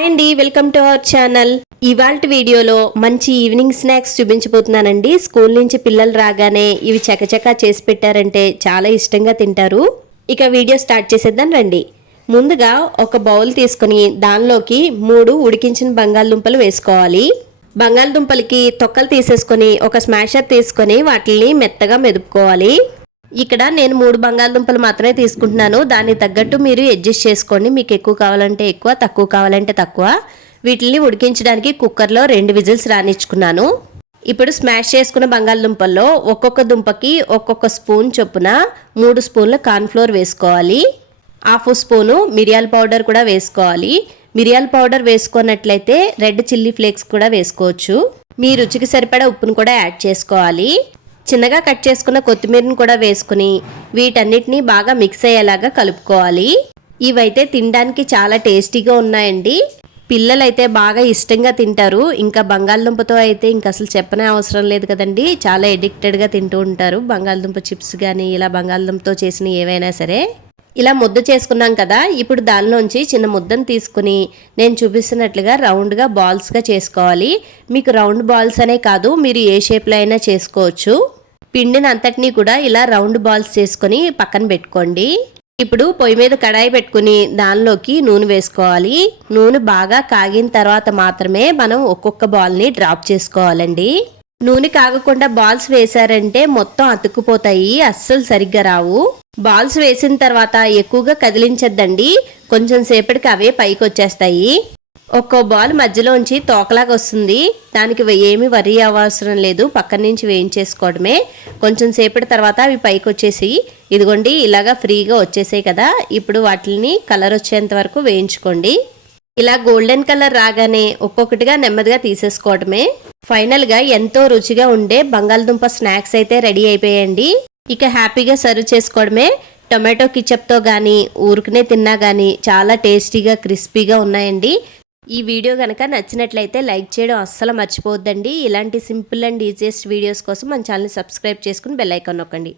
Hi అండి, welcome to our channel. ఇవాల్టి వీడియోలో మంచి ఈవినింగ్ స్నాక్స్ చూపించబోతున్నానండి. స్కూల్ నుంచి పిల్లలు రాగానే ఇవి చకచకా చేసి పెట్టారంటే చాలా ఇష్టంగా తింటారు. ఇక వీడియో స్టార్ట్ చేసేద్దాం రండి. ముందుగా ఒక బౌల్ తీసుకొని దానిలోకి 3 ఉడికించిన బంగాళదుంపలు వేసుకోవాలి. బంగాళదుంపలకి తొక్కలు తీసేసుకొని ఒక స్మాషర్ తీసుకొని వాటిని మెత్తగా మెదుపుకోవాలి. ఇక్కడ నేను 3 బంగాళదుంపలు మాత్రమే తీసుకుంటున్నాను. దానికి తగ్గట్టు మీరు అడ్జస్ట్ చేసుకోండి. మీకు ఎక్కువ కావాలంటే ఎక్కువ, తక్కువ కావాలంటే తక్కువ. వీటిని ఉడికించడానికి కుక్కర్లో 2 విజిల్స్ రానిచ్చుకున్నాను. ఇప్పుడు స్మాష్ చేసుకున్న బంగాళదుంపల్లో ఒక్కొక్క దుంపకి ఒక్కొక్క స్పూన్ చొప్పున 3 స్పూన్ల కార్న్ఫ్లోర్ వేసుకోవాలి. హాఫ్ స్పూను మిరియాల పౌడర్ కూడా వేసుకోవాలి. మిరియాల పౌడర్ వేసుకున్నట్లయితే రెడ్ చిల్లీ ఫ్లేక్స్ కూడా వేసుకోవచ్చు. మీ రుచికి సరిపడా ఉప్పును కూడా యాడ్ చేసుకోవాలి. చిన్నగా కట్ చేసుకున్న కొత్తిమీరని కూడా వేసుకుని వీటన్నిటిని బాగా మిక్స్ అయ్యేలాగా కలుపుకోవాలి. ఇవైతే తినడానికి చాలా టేస్టీగా ఉన్నాయండి. పిల్లలైతే బాగా ఇష్టంగా తింటారు. ఇంకా బంగాళదుంపతో అయితే ఇంకా అసలు చెప్పనే అవసరం లేదు కదండి. చాలా ఎడిక్టెడ్గా తింటూ ఉంటారు. బంగాళదుంప చిప్స్ కానీ ఇలా బంగాళదుంపతో చేసిన ఏవైనా సరే. ఇలా ముద్ద చేసుకున్నాం కదా, ఇప్పుడు దానిలోంచి చిన్న ముద్దను తీసుకుని నేను చూపిస్తున్నట్లుగా రౌండ్గా బాల్స్గా చేసుకోవాలి. మీకు రౌండ్ బాల్స్ అనే కాదు, మీరు ఏ షేప్లో అయినా చేసుకోవచ్చు. పిండిని అంతటినీ కూడా ఇలా రౌండ్ బాల్స్ చేసుకొని పక్కన పెట్టుకోండి. ఇప్పుడు పొయ్యి మీద కడాయి పెట్టుకుని దానిలోకి నూనె వేసుకోవాలి. నూనె బాగా కాగిన తర్వాత మాత్రమే మనం ఒక్కొక్క బాల్ని డ్రాప్ చేసుకోవాలండి. నూనె కాగకుండా బాల్స్ వేసారంటే మొత్తం అతుక్కుపోతాయి, అస్సలు సరిగ్గా రావు. బాల్స్ వేసిన తర్వాత ఎక్కువగా కదిలించద్దండి, కొంచెం సేపటికి అవే పైకి వచ్చేస్తాయి. ఒక్కో బాల్ మధ్యలోంచి తోకలాగా వస్తుంది. దానికి ఏమి వరి అవసరం లేదు, పక్కన నుంచి వేయించేసుకోవడమే. కొంచెం సేపటి తర్వాత అవి పైకి వచ్చేసి ఇదిగోండి ఇలాగా ఫ్రీగా వచ్చేసాయి కదా. ఇప్పుడు వాటిని కలర్ వచ్చేంత వరకు వేయించుకోండి. ఇలా గోల్డెన్ కలర్ రాగానే ఒక్కొక్కటిగా నెమ్మదిగా తీసేసుకోవడమే. ఫైనల్గా ఎంతో రుచిగా ఉండే బంగాళదుంప స్నాక్స్ అయితే రెడీ అయిపోయాయండి. ఇక హ్యాపీగా సర్వ్ చేసుకోవడమే. టొమాటో కిచప్తో కానీ ఊరుకునే తిన్నా కానీ చాలా టేస్టీగా క్రిస్పీగా ఉన్నాయండి. ఈ వీడియో కనుక నచ్చినట్లయితే లైక్ చేయడం అస్సలు మర్చిపోవద్దండి. ఇలాంటి సింపుల్ అండ్ ఈజియెస్ట్ వీడియోస్ కోసం మన ఛానల్ని సబ్స్క్రైబ్ చేసుకుని బెల్ ఐకాన్ నొక్కండి.